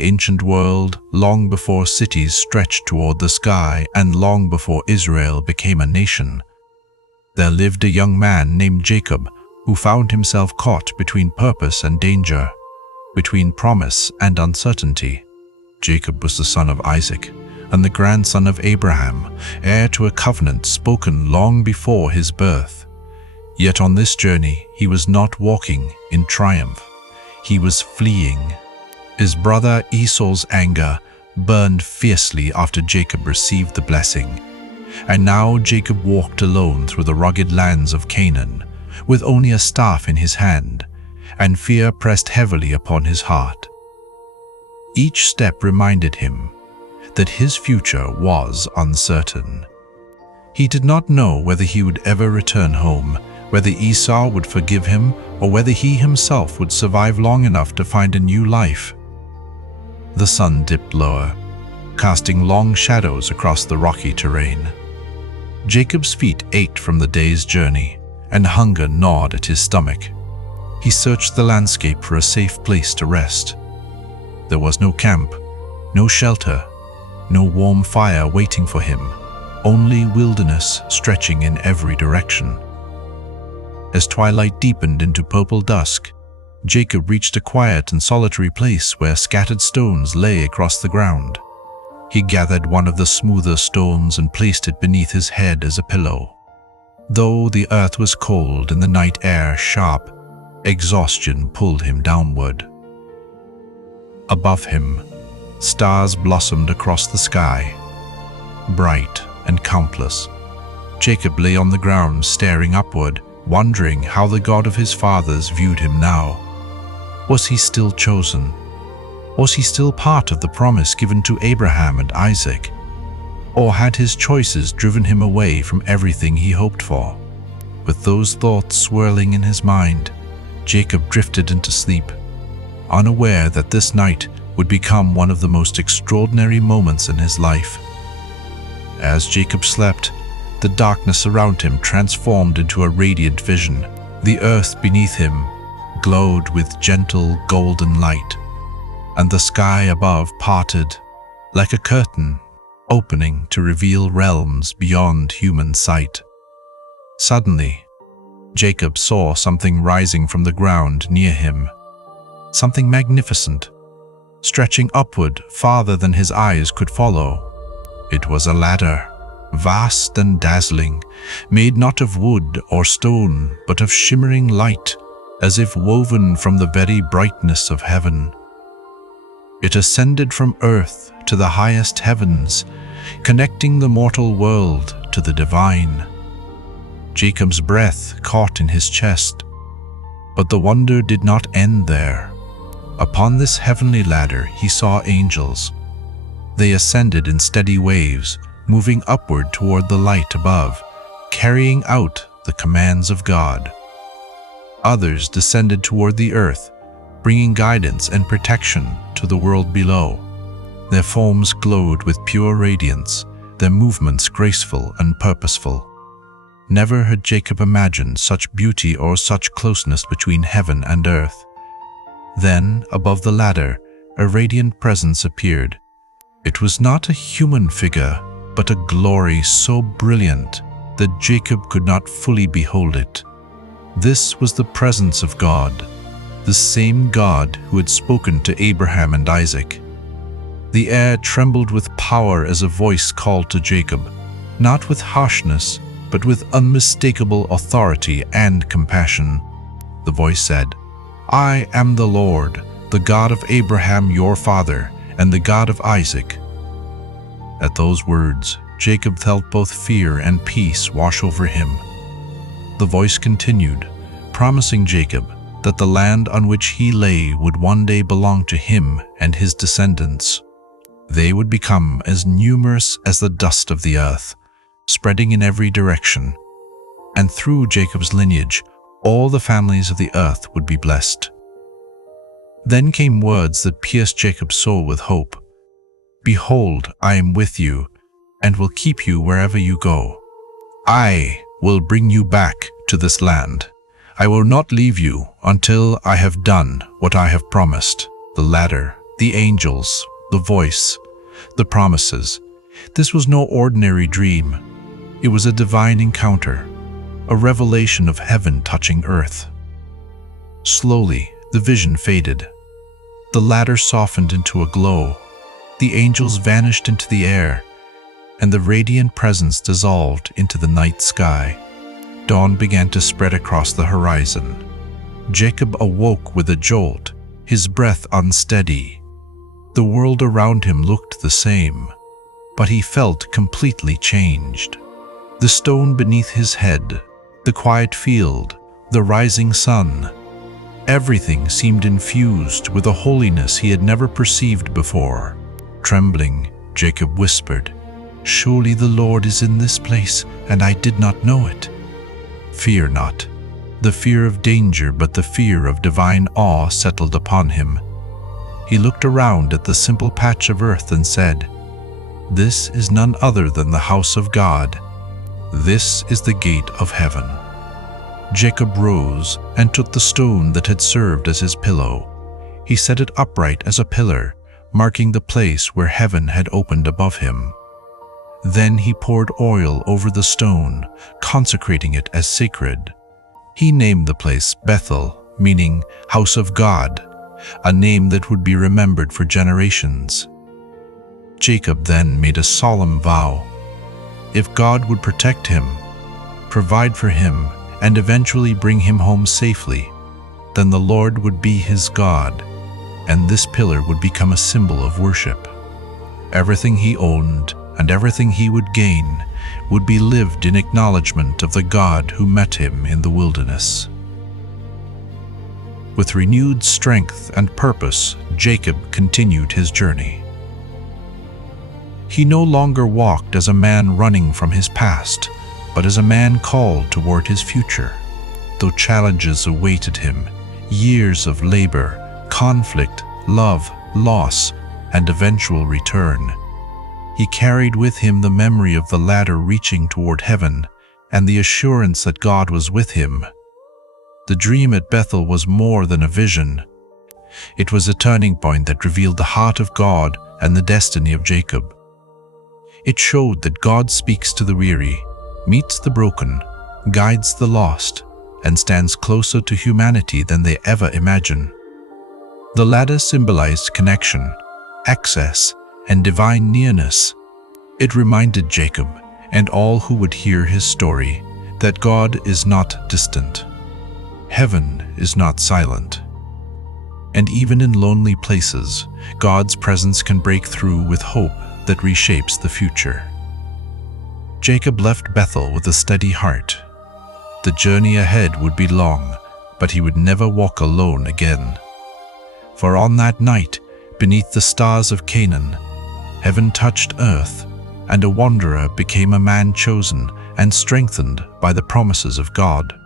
the ancient world, long before cities stretched toward the sky and long before Israel became a nation, there lived a young man named Jacob who found himself caught between purpose and danger, between promise and uncertainty. Jacob was the son of Isaac and the grandson of Abraham, heir to a covenant spoken long before his birth. Yet on this journey he was not walking in triumph. He was fleeing. His brother Esau's anger burned fiercely after Jacob received the blessing. And now Jacob walked alone through the rugged lands of Canaan, with only a staff in his hand, and fear pressed heavily upon his heart. Each step reminded him that his future was uncertain. He did not know whether he would ever return home, whether Esau would forgive him, or whether he himself would survive long enough to find a new life. The sun dipped lower, casting long shadows across the rocky terrain. Jacob's feet ached from the day's journey, and hunger gnawed at his stomach. He searched the landscape for a safe place to rest. There was no camp, no shelter, no warm fire waiting for him, only wilderness stretching in every direction. As twilight deepened into purple dusk, Jacob reached a quiet and solitary place where scattered stones lay across the ground. He gathered one of the smoother stones and placed it beneath his head as a pillow. Though the earth was cold and the night air sharp, exhaustion pulled him downward. Above him, stars blossomed across the sky, bright and countless. Jacob lay on the ground staring upward, wondering how the God of his fathers viewed him now. Was he still chosen? Was he still part of the promise given to Abraham and Isaac? Or had his choices driven him away from everything he hoped for? With those thoughts swirling in his mind, Jacob drifted into sleep, unaware that this night would become one of the most extraordinary moments in his life. As Jacob slept, the darkness around him transformed into a radiant vision. The earth beneath him glowed with gentle golden light, and the sky above parted like a curtain, opening to reveal realms beyond human sight. Suddenly, Jacob saw something rising from the ground near him, something magnificent, stretching upward farther than his eyes could follow. It was a ladder, vast and dazzling, made not of wood or stone, but of shimmering light, as if woven from the very brightness of heaven. It ascended from earth to the highest heavens, connecting the mortal world to the divine. Jacob's breath caught in his chest, but the wonder did not end there. Upon this heavenly ladder he saw angels. They ascended in steady waves, moving upward toward the light above, carrying out the commands of God. Others descended toward the earth, bringing guidance and protection to the world below. Their forms glowed with pure radiance, their movements graceful and purposeful. Never had Jacob imagined such beauty or such closeness between heaven and earth. Then, above the ladder, a radiant presence appeared. It was not a human figure, but a glory so brilliant that Jacob could not fully behold it. This was the presence of God, the same God who had spoken to Abraham and Isaac. The air trembled with power as a voice called to Jacob, not with harshness, but with unmistakable authority and compassion. The voice said, "I am the Lord, the God of Abraham your father, and the God of Isaac." At those words, Jacob felt both fear and peace wash over him. The voice continued, promising Jacob that the land on which he lay would one day belong to him and his descendants. They would become as numerous as the dust of the earth, spreading in every direction. And through Jacob's lineage, all the families of the earth would be blessed. Then came words that pierced Jacob's soul with hope. "Behold, I am with you, and will keep you wherever you go. I will bring you back to this land. I will not leave you until I have done what I have promised." The ladder, The angels, the voice, the promises. This was no ordinary dream. It was a divine encounter, a revelation of heaven touching earth. Slowly, the vision faded. The ladder softened into a glow. The angels vanished into the air, and the radiant presence dissolved into the night sky. Dawn began to spread across the horizon. Jacob awoke with a jolt, his breath unsteady. The world around him looked the same, but he felt completely changed. The stone beneath his head, the quiet field, the rising sun, everything seemed infused with a holiness he had never perceived before. Trembling, Jacob whispered, "Surely the Lord is in this place, and I did not know it." Fear not. The fear of danger, but the fear of divine awe settled upon him. He looked around at the simple patch of earth and said, "This is none other than the house of God. This is the gate of heaven." Jacob rose and took the stone that had served as his pillow. He set it upright as a pillar, marking the place where heaven had opened above him. Then he poured oil over the stone, consecrating it as sacred. He named the place Bethel, meaning house of God, a name that would be remembered for generations. Jacob then made a solemn vow. If God would protect him, provide for him, and eventually bring him home safely, then the Lord would be his God, and this pillar would become a symbol of worship. Everything he owned and everything he would gain would be lived in acknowledgement of the God who met him in the wilderness. With renewed strength and purpose, Jacob continued his journey. He no longer walked as a man running from his past, but as a man called toward his future. Though challenges awaited him, years of labor, conflict, love, loss, and eventual return, he carried with him the memory of the ladder reaching toward heaven and the assurance that God was with him. The dream at Bethel was more than a vision. It was a turning point that revealed the heart of God and the destiny of Jacob. It showed that God speaks to the weary, meets the broken, guides the lost, and stands closer to humanity than they ever imagine. The ladder symbolized connection, access, and divine nearness. It reminded Jacob, and all who would hear his story, that God is not distant. Heaven is not silent. And even in lonely places, God's presence can break through with hope that reshapes the future. Jacob left Bethel with a steady heart. The journey ahead would be long, but he would never walk alone again. For on that night, beneath the stars of Canaan, heaven touched earth, and a wanderer became a man chosen and strengthened by the promises of God.